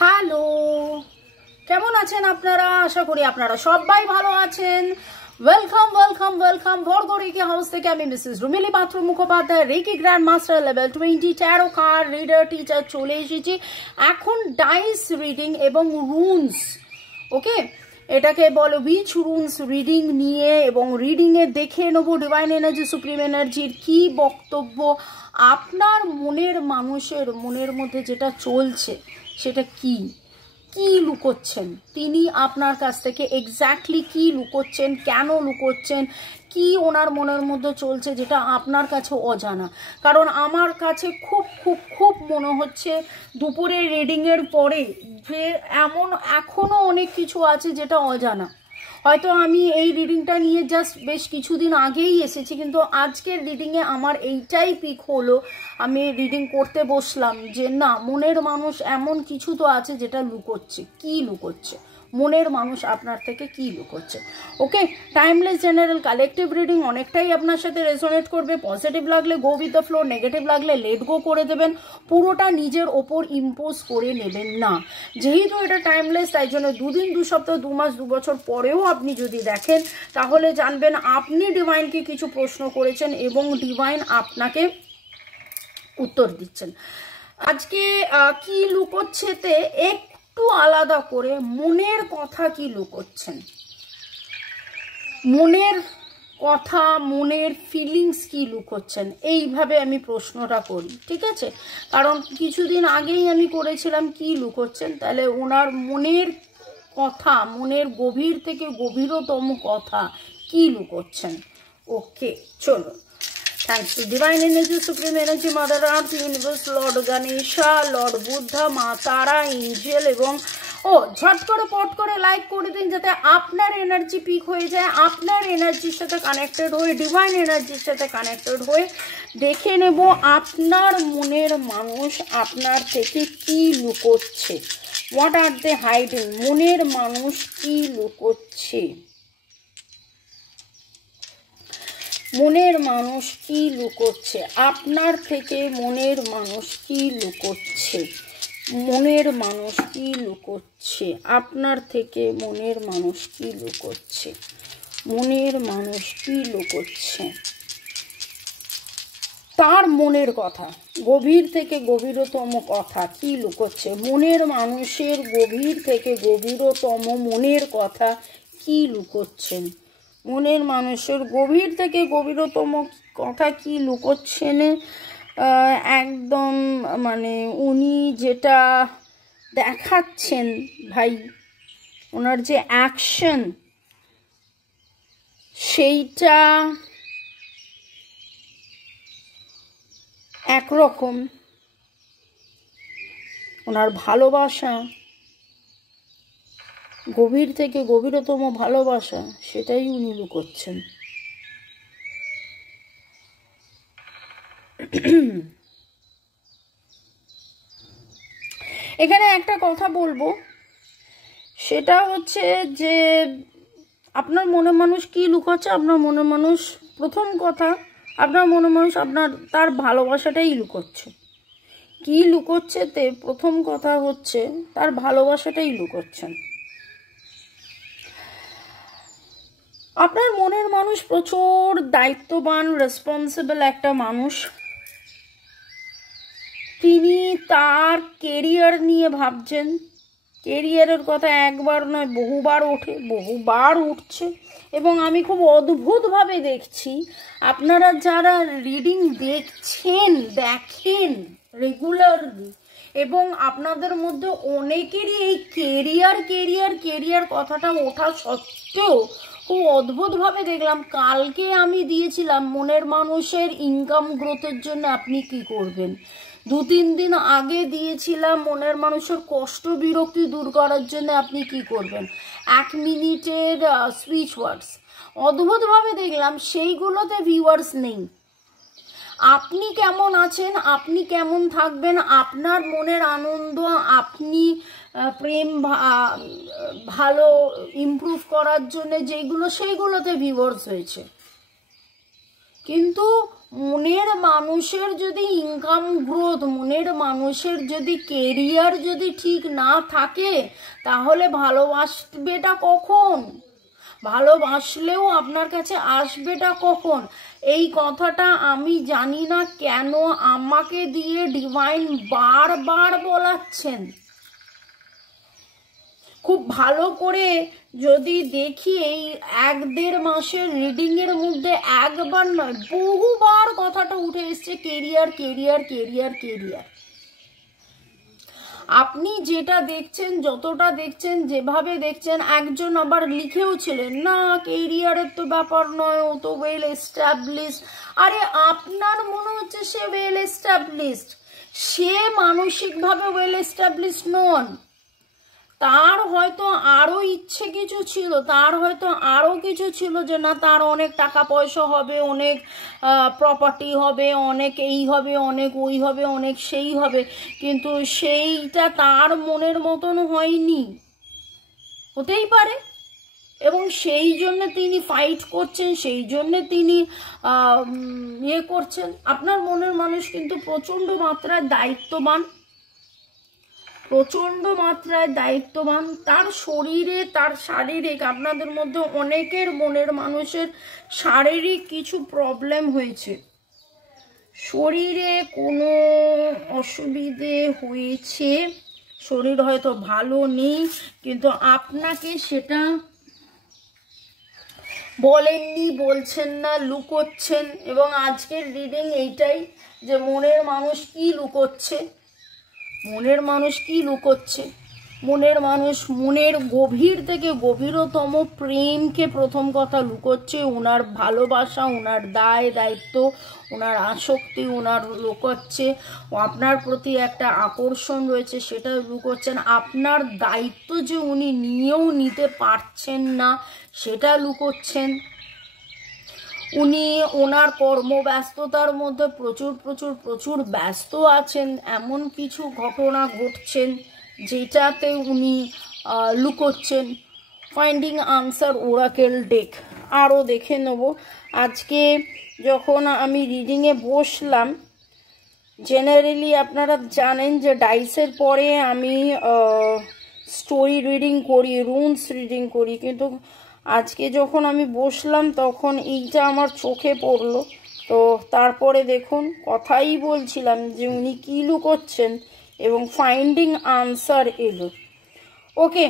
Hello, কেমন আছেন আপনারা? আশা করি আপনারা সবাই ভালো আছেন। Welcome welcome welcome Virgo Reiki house থেকে আমি Mrs Rumili Patra Mukhopadhyay, Reiki grand master level 20 tarot card reader teacher চলে এসেছি। এখন ডাইস রিডিং এবং রুনস, ওকে, এটাকে বলো উইচ রুনস রিডিং নিয়ে, এবং রিডিংয়ে দেখে নেবো ডিভাইন এনার্জি সুপ্রিম এনার্জির কি বক্তব্য। আপনার মনের মানুষের মনের মধ্যে যেটা চলছে সেটা কি লুকোচ্ছেন তিনি আপনার কাছ থেকে, এক্স্যাক্টলি কি লুকোচ্ছেন, কেন লুকোচ্ছেন, কি ওনার মনের মধ্যে চলছে যেটা আপনার কাছে অজানা। কারণ আমার কাছে খুব খুব খুব মনে হচ্ছে দুপুরের রিডিংয়ের পরে যে এখনও অনেক কিছু আছে যেটা অজানা। হয়তো আমি এই রিডিংটা নিয়ে জাস্ট বেশ কিছুদিন আগেই এসেছি, কিন্তু আজকের রিডিংয়ে আমার এইটাই পিক হলো, আমি রিডিং করতে বসলাম যে না, মনের মানুষ এমন কিছু তো আছে যেটা লুকোচ্ছে। কি লুকোচ্ছে মনের মানুষ আপনার থেকে, কি লুকোচ্ছে? ওকে, টাইমলেস জেনারেল কালেকটিভ রিডিং অনেকটাই আপনার সাথে রেজোনেট করবে। পজিটিভ লাগলে go with the flow, negative লাগলে লেট গো করে দেবেন। পুরোটা নিজের ওপর ইম্পোজ করে নেবেন না। যেহেতু এটা টাইমলেস, তাই জন্য 2 দিন 2 সপ্তাহ 2 মাস 2 বছর পরেও আপনি যদি দেখেন তাহলে জানবেন আপনি ডিভাইনকে কিছু প্রশ্ন করেছেন এবং ডিভাইন আপনাকে উত্তর দিচ্ছেন। আজকে কি লুকোচ্ছেতে একটু আলাদা করে মনের কথা কি লুকোচ্ছেন, মনের কথা, মনের ফিলিংস কি লুকোচ্ছেন, এইভাবে আমি প্রশ্নটা করি, ঠিক আছে? কারণ কিছুদিন আগেই আমি করেছিলাম কি লুকোচ্ছেন, তাহলে ওনার মনের কথা, মনের গভীর থেকে গভীরতম কথা কি লুকোচ্ছেন। ওকে, চলো। Thanks to divine energy supreme energy, mother earth, universe, Lord Ganesha, Lord Buddha, মা তারা, এঞ্জেল, এবং ঝট করে পট করে লাইক করে দিন যাতে আপনার এনার্জি পিক হয়ে যায়, আপনার এনার্জির সাথে কানেক্টেড হয়ে, ডিভাইন এনার্জির সাথে কানেক্টেড হয়ে দেখে নেব আপনার মনের মানুষ আপনার থেকে কি লুকোচ্ছে। What are they hiding? মনের মানুষ কি লুকোচ্ছে, মনের মানুষ কি লুকোচ্ছে আপনার থেকে, মনের মানুষ কি লুকোচ্ছে, মনের মানুষ কি লুকোচ্ছে আপনার থেকে, মনের মানুষ কি লুকোচ্ছে, মনের মানুষ কি লুকোচ্ছে, তার মনের কথা, গভীর থেকে গভীরতম কথা কি লুকোচ্ছে, মনের মানুষের গভীর থেকে গভীরতম মনের কথা কি লুকোচ্ছেন, মনের মানুষের গভীর থেকে গভীরতম কথা কি লুকোচ্ছেন। একদম মানে উনি যেটা দেখাচ্ছেন ভাই, ওনার যে অ্যাকশন সেইটা একরকম, ওনার ভালোবাসা, গভীর থেকে গভীরতম ভালোবাসা, সেটাই উনি লুকোচ্ছেন। এখানে একটা কথা বলবো, সেটা হচ্ছে যে আপনার মনের মানুষ কি লুকোচ্ছে। আপনার মনের মানুষ, প্রথম কথা, আপনার মনের মানুষ তার ভালোবাসাটাই লুকোচ্ছে। কি লুকোচ্ছে তে প্রথম কথা হচ্ছে তার ভালোবাসাটাই লুকোচ্ছেন। আপনার মনের মানুষ প্রচুর দায়িত্ববান, রেসপন্সিবল একটা মানুষ। তিনি তার কেরিয়ার নিয়ে ভাবছেন। কেরিয়ারের কথা একবার নয়, বহুবার ওঠে, বহুবার উঠছে, এবং আমি খুব অদ্ভুতভাবে দেখছি আপনারা যারা রিডিং দেখেন রেগুলারলি, এবং আপনাদের মধ্যে অনেকেরই এই কেরিয়ার কথাটা ওঠা সত্ত্বেও খুব অদ্ভুতভাবে দেখলাম। কালকে আমি দিয়েছিলাম মনের মানুষের ইনকাম গ্রোথের জন্য আপনি কি করবেন, 2-3 দিন আগে দিয়েছিলাম মনের মানুষের কষ্ট বিরক্তি দূর করার জন্য আপনি কি করবেন, 1 মিনিটের সুইচ ওয়ার্ডস। অদ্ভুতভাবে দেখলাম সেইগুলোতে ভিউয়ার্স নেই। আপনি কেমন আছেন, আপনি কেমন থাকবেন, আপনার মনের আনন্দ, আপনি প্রেম ভালো ইমপ্রুভ করার জন্য যেগুলো, সেইগুলোতে ভিউয়ার্স হয়েছে। কিন্তু মনের মানুষের যদি ইনকাম গ্রোথ, মনের মানুষের যদি কেরিয়ার যদি ঠিক না থাকে, তাহলে ভালোবাসবেটা কখন? ভালোবাসলেও আপনার কাছে আসবেটা কখন? এই কথাটা আমি জানি না কেন আমাকে দিয়ে ডিভাইন বারবার বলাচ্ছেন। খুব ভালো করে যদি দেখি এই 1-1.5 মাসের রিডিং এর মধ্যে একবার নয় বহুবার কথাটা উঠে এসছে, কেরিয়ার কেরিয়ার কেরিয়ার কেরিয়ার। আপনি যেটা দেখছেন, যতটা দেখছেন, যেভাবে দেখছেন, একজন আবার লিখেও ছিলেন না কেরিয়ারের তো ব্যাপার নয়, ও তো ওয়েল এস্টাবলিশড। আরে আপনার মনে হচ্ছে সে ওয়েল এস্টাবলিশড, সে মানসিকভাবে ওয়েল এস্টাবলিশড নন। তার হয়তো আরো ইচ্ছে কিছু ছিল, তার হয়তো আরো কিছু ছিল যে না তার অনেক টাকা পয়সা হবে, অনেক প্রপার্টি হবে, অনেক এই হবে, অনেক ওই হবে, অনেক সেই হবে, কিন্তু সেইটা তার মনের মতন হয়নি। হতেই পারে, এবং সেই জন্য তিনি ফাইট করছেন, সেই জন্য তিনি ইয়ে করছেন। আপনার মনের মানুষ কিন্তু প্রচন্ড মাত্রায় দায়িত্ববান, প্রচন্ড মাত্রায় দায়িত্ববান। তার শরীরে, তার শারীরিক, আপনাদের মধ্যে অনেকের মনের মানুষের শারীরিক কিছু প্রবলেম হয়েছে, শরীরে কোনো অসুবিধে হয়েছে, শরীর হয়তো ভালো নেই, কিন্তু আপনাকে সেটা বলেননি, বলছেন না, লুকোচ্ছেন। এবং আজকের রিডিং এইটাই যে মনের মানুষ কি লুকোচ্ছে, মনের মানুষ কি লুকোচ্ছে। মনের মানুষ মনের গভীর থেকে গভীরতম প্রেমকে প্রথম কথা লুকোচ্ছে, ওনার ভালোবাসা, ওনার দায় দায়িত্ব, ওনার আসক্তি ওনার লুকোচ্ছে, ও আপনার প্রতি একটা আকর্ষণ রয়েছে সেটা লুকোচ্ছেন। আপনার দায়িত্ব যে উনি নিয়েও নিতে পারছেন না সেটা লুকোচ্ছেন। উনি ওনার কর্মব্যস্ততার মধ্যে প্রচুর প্রচুর প্রচুর ব্যস্ত আছেন, এমন কিছু ঘটনা ঘটছেন যেটাতে উনি লুকোচ্ছেন। ফাইন্ডিং আনসার ওরাকেল ডেক আরও দেখে নেব। আজকে যখন আমি রিডিংয়ে বসলাম, জেনারেলি আপনারা জানেন যে ডাইসের পরে আমি স্টোরি রিডিং করি, রুনস রিডিং করি, কিন্তু আজকে যখন আমি বসলাম তখন এইটা আমার চোখে পড়লো। তো তারপরে দেখুন, কথাই বলছিলাম যে উনি কী লুকোচ্ছেন এবং ফাইন্ডিং আনসার এলো। ওকে,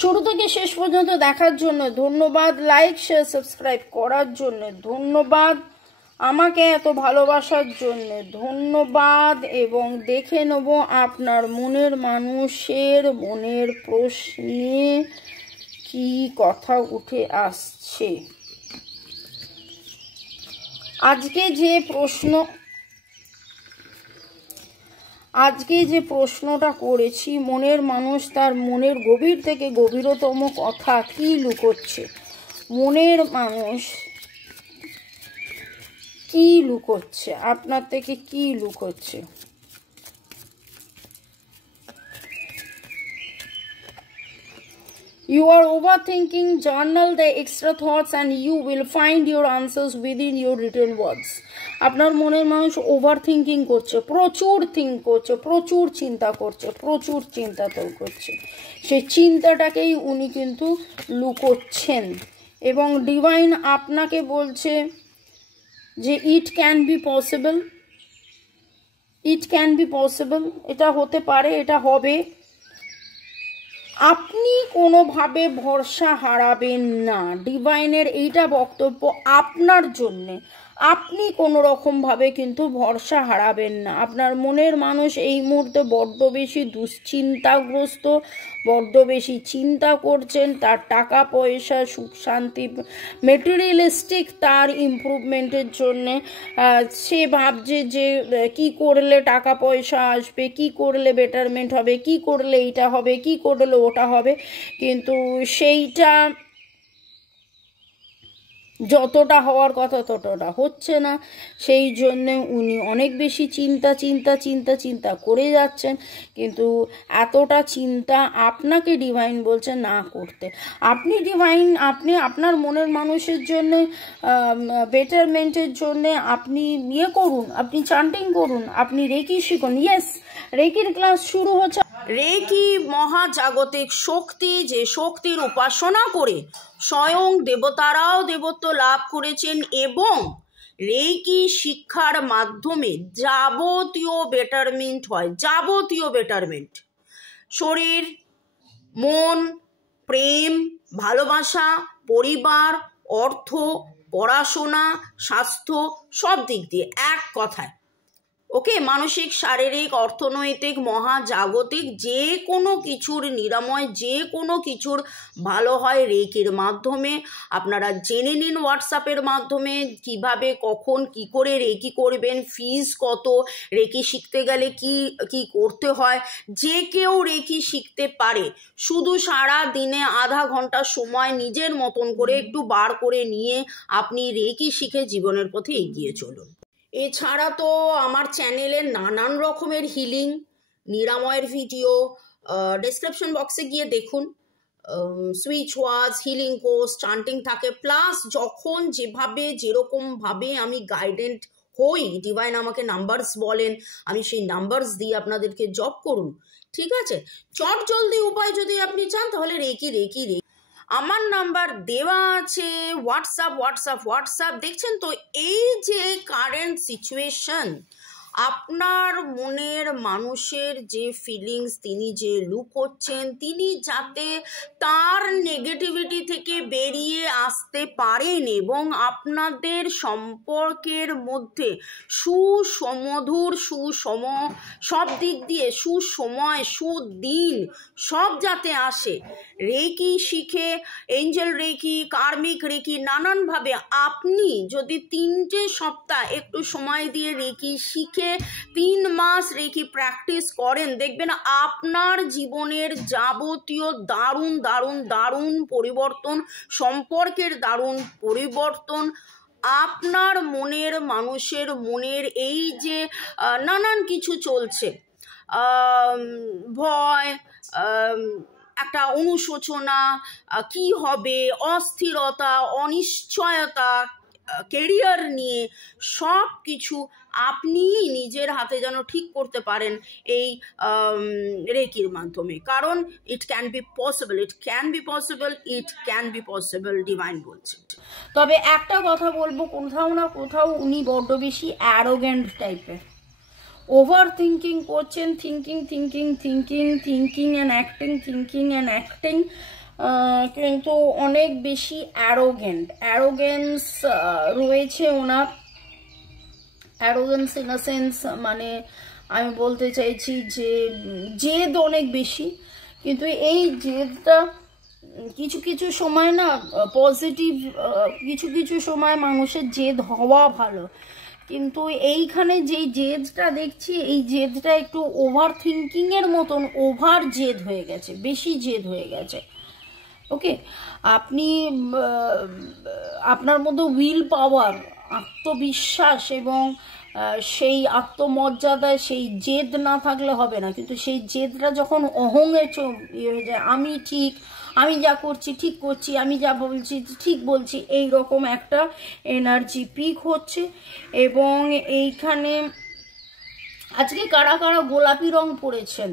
শুরু থেকে শেষ পর্যন্ত দেখার জন্য ধন্যবাদ, লাইক শেয়ার সাবস্ক্রাইব করার জন্য ধন্যবাদ, আমাকে এত ভালোবাসার জন্য ধন্যবাদ। এবং দেখে নেব আপনার মনের মানুষের মনের প্রশ্নে কি কথা উঠে আসছে। আজকে যে প্রশ্নটা করেছি, মনের মানুষ তার মনের গভীর থেকে গভীরতম কথা কি লুকোচ্ছে, মনের মানুষ কি লুকোচ্ছে, আপনার থেকে কি লুকোচ্ছে। You are overthinking, journal the extra thoughts and you will find your answers within your written words. আপনার মনের মানুষ ওভার থিঙ্কিং করছে, প্রচুর থিঙ্ক করছে, প্রচুর চিন্তা করছে, প্রচুর চিন্তা করছে, সেই চিন্তাটাকেই উনি কিন্তু লুকোচ্ছেন। এবং ডিভাইন আপনাকে বলছে যে it can be possible, it can be possible, এটা হতে পারে, এটা হবে। আপনি কোনোভাবে ভরসা হারাবেন না, ডিভাইনের এইটা বক্তব্য আপনার জন্যে। আপনি কোনো রকমভাবে কিন্তু ভরসা হারাবেন না। আপনার মনের মানুষ এই মুহূর্তে বড্ড বেশি দুশ্চিন্তাগ্রস্ত, বড্ড বেশি চিন্তা করছেন তার টাকা পয়সা, সুখ শান্তি, মেটেরিয়ালিস্টিক তার ইমপ্রুভমেন্টের জন্যে। সে ভাবছে যে কি করলে টাকা পয়সা আসবে, কি করলে বেটারমেন্ট হবে, কি করলে এইটা হবে, কি করলে ওটা হবে, কিন্তু সেইটা যতটা হওয়ার কথা ততটা হচ্ছে না, সেই জন্যে উনি অনেক বেশি চিন্তা করে যাচ্ছেন। কিন্তু এতটা চিন্তা আপনাকে ডিভাইন বলছে না করতে। আপনি ডিভাইন, আপনি আপনার মনের মানুষের জন্য বেটারমেন্টের জন্যে আপনি ইয়ে করুন, আপনি চান্টিং করুন, আপনি রেকি শিখুন। ইয়েস, রেকির ক্লাস শুরু হচ্ছে। রেকি মহাজাগতিক শক্তি, যে শক্তির উপাসনা করে স্বয়ং দেবতারাও দেবত্ব লাভ করেছেন, এবং রেকি শিক্ষার মাধ্যমে যাবতীয় বেটারমেন্ট হয়, যাবতীয় বেটারমেন্ট, শরীর, মন, প্রেম, ভালোবাসা, পরিবার, অর্থ, পড়াশোনা, স্বাস্থ্য, সব দিক দিয়ে এক কথায়। ওকে, মানসিক, শারীরিক, অর্থনৈতিক, মহাজাগতিক যে কোনো কিছুর নিরাময়, যে কোনো কিছুর ভালো হয় রেকির মাধ্যমে। আপনারা জেনে নিন হোয়াটসঅ্যাপের মাধ্যমে কিভাবে, কখন, কি করে রেকি করবেন, ফিজ কত, রেকি শিখতে গেলে কি কি করতে হয়। যে কেউ রেকি শিখতে পারে, শুধু সারা দিনে আধা ঘন্টা সময় নিজের মতন করে একটু বার করে নিয়ে আপনি রেকি শিখে জীবনের পথে এগিয়ে চলুন। এছাড়া তো আমার চ্যানেলে নানান রকমের হিলিং, নিরাময়ের ভিডিও, ডেসক্রিপশন বক্সে গিয়ে দেখুন। সুইচ ওয়ার্ডস, হিলিং কোর্স, চান্টিং থাকে, প্লাস যখন যেভাবে যেরকমভাবে আমি গাইডেন্ট হই, ডিভাইন আমাকে নাম্বারস বলেন, আমি সেই নাম্বারস দিয়ে আপনাদেরকে জব করুন। ঠিক আছে, চট জলদি উপায় যদি আপনি চান তাহলে রেকি রেকি রেকি আমার নাম্বার দেওয়া আছে। হোয়াটসঅ্যাপ দেখছেন তো। এই যে কারেন্ট সিচুয়েশন, আপনার মনের মানুষের যে ফিলিংস, তিনি যে লুকোচ্ছেন, তিনি যাতে তার নেগেটিভিটি থেকে বেরিয়ে আসতে পারেন এবং আপনাদের সম্পর্কের মধ্যে সুসমধুর, সব দিক দিয়ে সুসময়, সুদিন সব যাতে আসে, রেকি শিখে, এঞ্জেল রেকি, কার্মিক রেকি, নানানভাবে আপনি যদি 3টে সপ্তাহ একটু সময় দিয়ে রেকি শিখে 3 মাস রেকি প্র্যাকটিস করেন, দেখবেন আপনার জীবনের যাবতীয় দারুণ দারুণ দারুণ পরিবর্তন, সম্পর্কের দারুণ পরিবর্তন। আপনার মনের মানুষের মনের এই যে নানান কিছু চলছে, ভয়, একটা অনুশোচনা, কি হবে, অস্থিরতা, অনিশ্চয়তা, কেরিয়ার নিয়ে সব কিছু আপনি নিজের হাতে যেন ঠিক করতে পারেন এই রেকির মাধ্যমে। কারণ it can be possible, divine বলছে। তবে একটা কথা বলবো, কোথাও না কোথাও উনি বড্ড বেশি অ্যারোগ্যান্ট টাইপের, ওভার থিঙ্কিং করছেন, থিঙ্কিং অ্যান্ড অ্যাক্টিং, কিন্তু অনেক বেশি অ্যারোগেন্স রয়েছে ওনার। অ্যারোগেন্স ইন আ সেন্স, মানে আমি বলতে চাইছি যে জেদ অনেক বেশি, কিন্তু এই জেদটা কিছু কিছু সময় না পজিটিভ, কিছু সময় মানুষের জেদ হওয়া ভালো, কিন্তু এইখানে যেই জেদটা দেখছি, এই জেদটা একটু ওভার থিঙ্কিংয়ের মতন ওভার জেদ হয়ে গেছে, বেশি জেদ হয়ে গেছে। ওকে, আপনি আপনার মধ্যে উইল পাওয়ার, আত্মবিশ্বাস এবং সেই আত্মমর্যাদায় সেই জেদ না থাকলে হবে না, কিন্তু সেই জেদটা যখন অহংয়ে হয়ে যায়, আমি যা করছি ঠিক করছি, আমি যা বলছি ঠিক বলছি, এই রকম একটা এনার্জি পিক হচ্ছে। এবং এইখানে আজকে কারা কারা গোলাপি রং পরেছেন,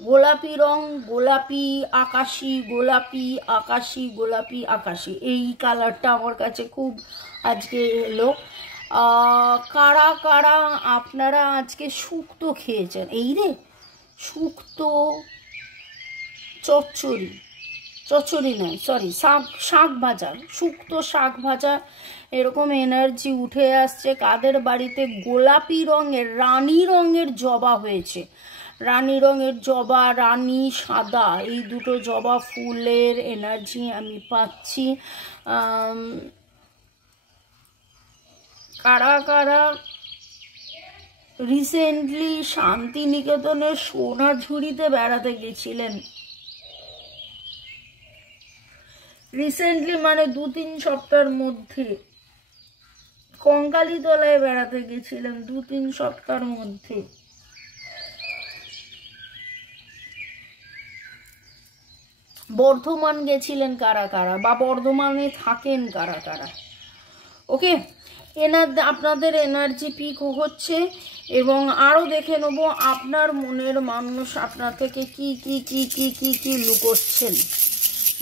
গোলাপি রং, গোলাপি আকাশি, এই কালারটা আমার কাছে খুব আজকে এলো। কারা কারা আপনারা আজকে শুক্তো খেয়েছেন? এই রে, শুক্তো, চচ্চড়ি নয়, সরি, শাক ভাজা, শুক্তো শাক ভাজা, এরকম এনার্জি উঠে আসছে। কাদের বাড়িতে গোলাপি রঙের, রানী রঙের জবা হয়েছে, রানী রঙের জবা, রানী সাদা, এই দুটো জবা ফুলের এনার্জি আমি পাচ্ছি। কারা কারা রিসেন্টলি শান্তিনিকেতনের সোনাঝুরিতে বেড়াতে গেছিলেন? রিসেন্টলি মানে 2-3 সপ্তাহের মধ্যে কঙ্কালী তলায় বেড়াতে গেছিলেন, 2-3 সপ্তাহের মধ্যে। বর্ধমান গেছিলেন কারা কারা, বা বর্ধমানে থাকেন কারা কারা। ওকে, আপনাদের এনার্জি পিক হচ্ছে। এবং আরো দেখে নেব আপনার মনের মানুষ আপনার থেকে কি কি কি কি কি কি লুকোচ্ছেন।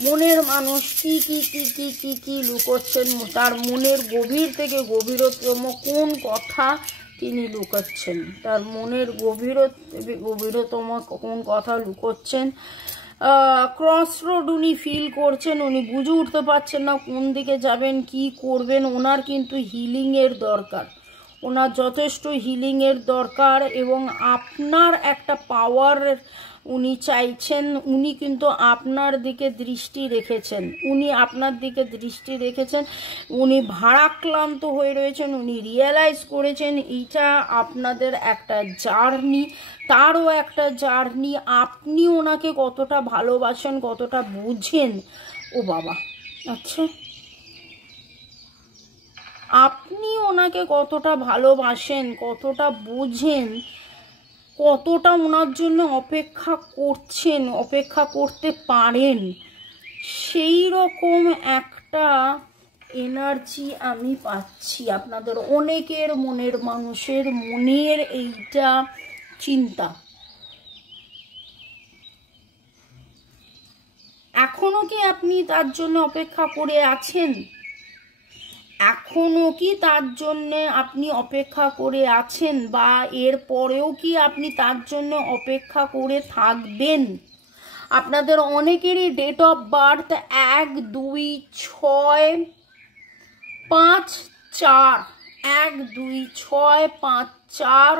মনের মানুষ কি কি কি কি কি কি লুকোচ্ছেন, তার মনের গভীর থেকে গভীরতম কোন কথা তিনি লুকোচ্ছেন, তার মনের গভীরতম কোন কথা লুকোচ্ছেন। ক্রস রোড উনি ফিল করছেন, উনি বুঝে উঠতে পারছেন না কোন দিকে যাবেন, কি করবেন। ওনার কিন্তু হিলিংয়ের দরকার, ওনার যথেষ্ট হিলিংয়ের দরকার। এবং আপনার একটা পাওয়ার উনি চাইছেন। উনি কিন্তু আপনার দিকে দৃষ্টি রেখেছেন, উনি আপনার দিকে দৃষ্টি রেখেছেন। উনি ভারাক্রান্ত হয়ে রয়েছেন, উনি রিয়েলাইজ করেছেন এইটা আপনাদের একটা জার্নি, তারও একটা জার্নি। আপনি ওনাকে কতটা ভালোবাসেন, কতটা বুঝেন। ও বাবা, আচ্ছা, আপনি ওনাকে কতটা ভালোবাসেন, কতটা বুঝেন, কতটা ওনার জন্য অপেক্ষা করছেন, অপেক্ষা করতে পারেন, সেই রকম একটা এনার্জি আমি পাচ্ছি আপনাদের অনেকের মনের মানুষের মনের এইটা চিন্তা। এখনো কি আপনি তার জন্য অপেক্ষা করে আছেন? এখনো কি তার জন্য আপনি অপেক্ষা করে আছেন, বা এর পরেও কি আপনি তার জন্য অপেক্ষা করে থাকবেন? আপনাদের অনেকেরই date of birth 1, 2, 6, 5, 4, 1, 2, 6, 5, 4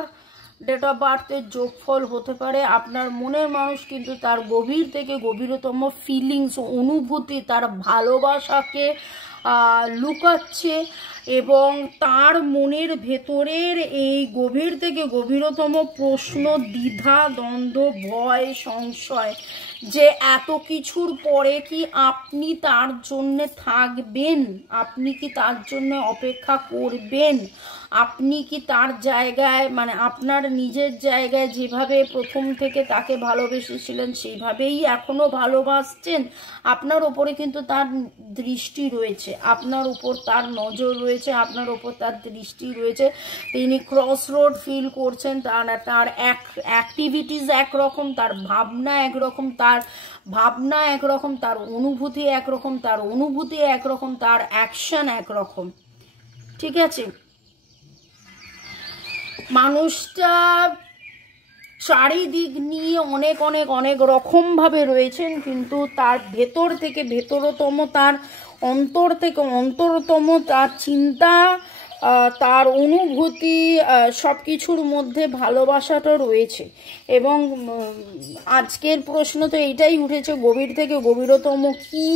date of বার্থের যোগফল হতে পারে। আপনার মনের মানুষ কিন্তু তার গভীর থেকে গভীরতম ফিলিংস, অনুভূতি, তার ভালোবাসাকে লুকাচ্ছে। এবং তার মনের ভেতরের এই গভীর থেকে গভীরতম প্রশ্ন, দ্বিধা, দ্বন্দ্ব, ভয়, সংশয়, যে এত কিছুর পরে কি আপনি তার জন্য থাকবেন, আপনি কি তার জন্য অপেক্ষা করবেন, আপনি কি তার জায়গায় মানে আপনার নিজের জায়গায় যেভাবে প্রথম থেকে তাকে ভালোবেসেছিলেন সেইভাবেই এখনো ভালোবাসছেন। আপনার উপরে কিন্তু তার দৃষ্টি রয়েছে, আপনার উপর তার নজর রয়েছে, আপনার উপর তার দৃষ্টি রয়েছে। তিনি ক্রস রোড ফিল করছেন, তার অ্যাক্টিভিটিস একরকম, তার ভাবনা একরকম, তার অনুভূতি একরকম, তার অ্যাকশন একরকম। ঠিক আছে, মানুষটা চারিদিক নিয়ে অনেক অনেক অনেক রকম ভাবে রয়েছেন, কিন্তু তার ভেতর থেকে ভেতরতম, তার অন্তর থেকে অন্তরতম তার চিন্তা, তার অনুভূতি, সব কিছুর মধ্যে ভালোবাসাটা রয়েছে। এবং আজকের প্রশ্ন তো এইটাই উঠেছে, গভীর থেকে গভীরতম কি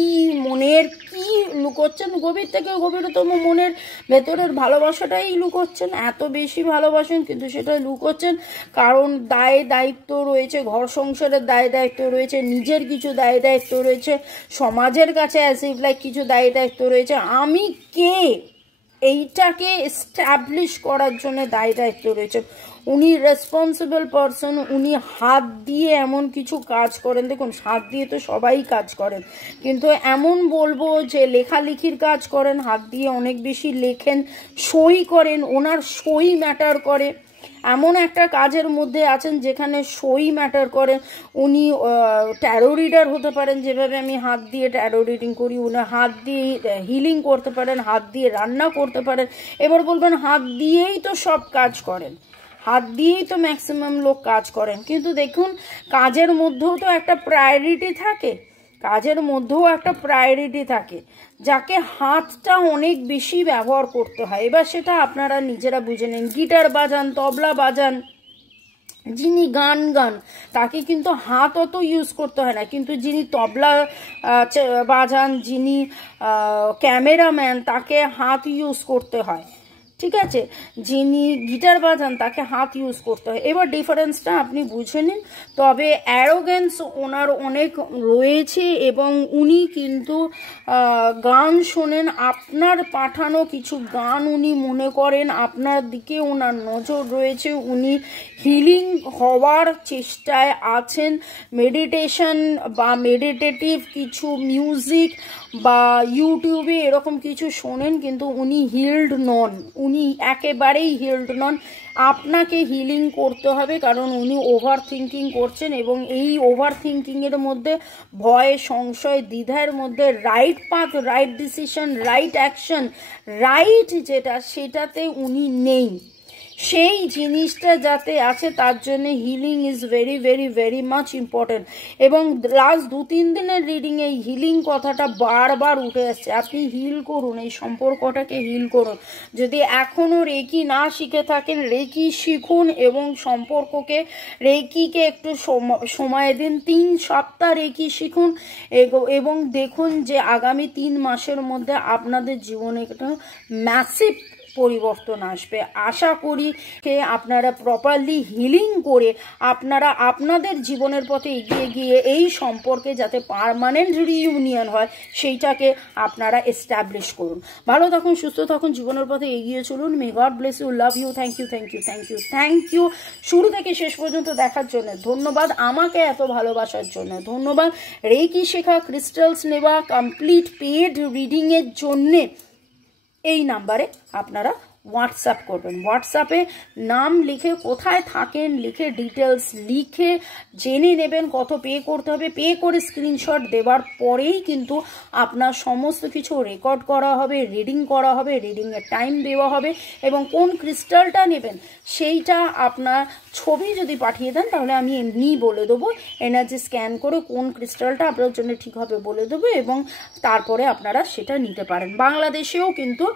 মনের কি লুকোচ্ছেন, গভীর থেকে গভীরতম মনের ভেতরের ভালোবাসাটাই লুকোচ্ছেন। এত বেশি ভালোবাসেন কিন্তু সেটা লুকোচ্ছেন, কারণ দায় দায়িত্ব রয়েছে, ঘর সংসারের দায় দায়িত্ব রয়েছে, নিজের কিছু দায় দায়িত্ব রয়েছে, সমাজের কাছে অ্যাজ লাইক কিছু দায় দায়িত্ব রয়েছে। আমি কে এইটাকে এস্টাবলিশ করার জন্য দায় দায়িত্ব রয়েছে। উনি রেসপন্সিবল পারসন, উনি হাত দিয়ে এমন কিছু কাজ করেন। দেখুন, হাত দিয়ে তো সবাই কাজ করেন, কিন্তু এমন বলবো যে লেখালেখির কাজ করেন, হাত দিয়ে অনেক বেশি লেখেন, সই করেন, ওনার সই ম্যাটার করে। এমন একটা কাজের মধ্যে আছেন যেখানে সই ম্যাটার করে। উনি ট্যারো রিডার হতে পারেন, যেভাবে আমি হাত দিয়ে ট্যারো রিডিং করি, উনি হাত দিয়ে হিলিং করতে পারেন, হাত দিয়ে রান্না করতে পারেন। এবার বলবেন হাত দিয়েই তো সব কাজ করেন, হাত দিয়েই তো ম্যাক্সিমাম লোক কাজ করেন, কিন্তু দেখুন কাজের মধ্যেও তো একটা প্রায়োরিটি থাকে, যাকে হাতটা অনেক বেশি ব্যবহার করতে হয়। এবার সেটা আপনারা নিজেরা বুঝে নিন। গিটার বাজান, তবলা বাজান, যিনি গান তাকে কিন্তু হাত অত ইউজ করতে হয় না, কিন্তু যিনি তবলা বাজান, যিনি ক্যামেরাম্যান, তাকে হাত ইউজ করতে হয়। ঠিক আছে, যিনি গিটার বাজান তাকে হাত ইউজ করতে হয়। এবার ডিফারেন্সটা আপনি বুঝে নিন। তবে অ্যারোগেন্স ওনার অনেক রয়েছে এবং উনি কিন্তু গান শোনেন, আপনার পাঠানো কিছু গান উনি মনে করেন আপনার দিকে ওনার নজর রয়েছে, উনি হিলিং হওয়ার চেষ্টায় আছেন। মেডিটেশন বা মেডিটেটিভ কিছু মিউজিক বা ইউটিউবে এরকম কিছু শোনেন, কিন্তু উনি হিলড নন, উনি একেবারেই হিলড নন। আপনাকে হিলিং করতে হবে, কারণ উনি ওভার থিঙ্কিং করছেন এবং এই ওভার থিঙ্কিংয়ের মধ্যে ভয়, সংশয়, দ্বিধার মধ্যে right path, right decision, right action, right যেটা সেটাতে উনি নেই। সেই জিনিসটা যাতে আছে তার জন্য healing is very very very much important. এবং লাস্ট 2-3 দিনের রিডিং এই হিলিং কথাটা বারবার উঠে আসছে। আপনি হিল করুন, এই সম্পর্কটাকে হিল করুন। যদি এখনও রেকি না শিখে থাকেন, রেকি শিখুন এবং সম্পর্ককে, রেকিকে একটু সময় দিন। 3 সপ্তাহ রেকি শিখুন এবং দেখুন যে আগামী 3 মাসের মধ্যে আপনাদের জীবনে একটা ম্যাসিভ পরিবর্তন আসবে। আশা করি আপনারা প্রপারলি হিলিং করে আপনারা আপনাদের জীবনের পথে এগিয়ে গিয়ে এই সম্পর্কে যাতে পার্মানেন্ট রিইউনিয়ন হয় সেইটাকে আপনারা এস্টাবলিশ করুন। ভালো থাকুন, সুস্থ থাকুন, জীবনের পথে এগিয়ে চলুন। May God bless you, love you, thank you, thank you, thank you, thank you. শুরু থেকে শেষ পর্যন্ত দেখার জন্য ধন্যবাদ, আমাকে এত ভালোবাসার জন্য ধন্যবাদ। রেকি শেখা, ক্রিস্টালস নেওয়া, কমপ্লিট পেড রিডিংয়ের জন্যে এই নাম্বারে আপনারা হোয়াটসঅ্যাপ করবেন। হোয়াটসঅ্যাপে নাম লিখে, কোথায় থাকেন লিখে, ডিটেলস লিখে জেনে নেবেন কত পে করতে হবে। পে করে স্ক্রিনশট দেওয়ার পরেই কিন্তু আপনার সমস্ত কিছু রেকর্ড করা হবে, রিডিং করা হবে, রিডিংয়ের টাইম দেওয়া হবে এবং কোন ক্রিস্টালটা নেবেন সেইটা আপনার ছবি যদি পাঠিয়ে দেন তাহলে আমি এমনিই বলে দেবো, এনার্জি স্ক্যান করে কোন ক্রিস্টালটা আপনার জন্য ঠিক হবে বলে দেবো এবং তারপরে আপনারা সেটা নিতে পারেন। বাংলাদেশেও কিন্তু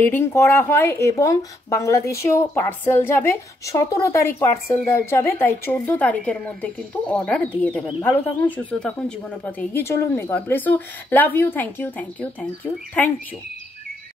রিডিং করা হয় এবং বাংলাদেশেও পার্সেল যাবে। 17 তারিখ পার্সেল যাবে, তাই 14 তারিখের মধ্যে কিন্তু অর্ডার দিয়ে দেবেন। ভালো থাকুন, সুস্থ থাকুন, জীবনের পথে এগিয়ে চলুন। May God bless you, love you, thank you, thank you, thank you, thank you.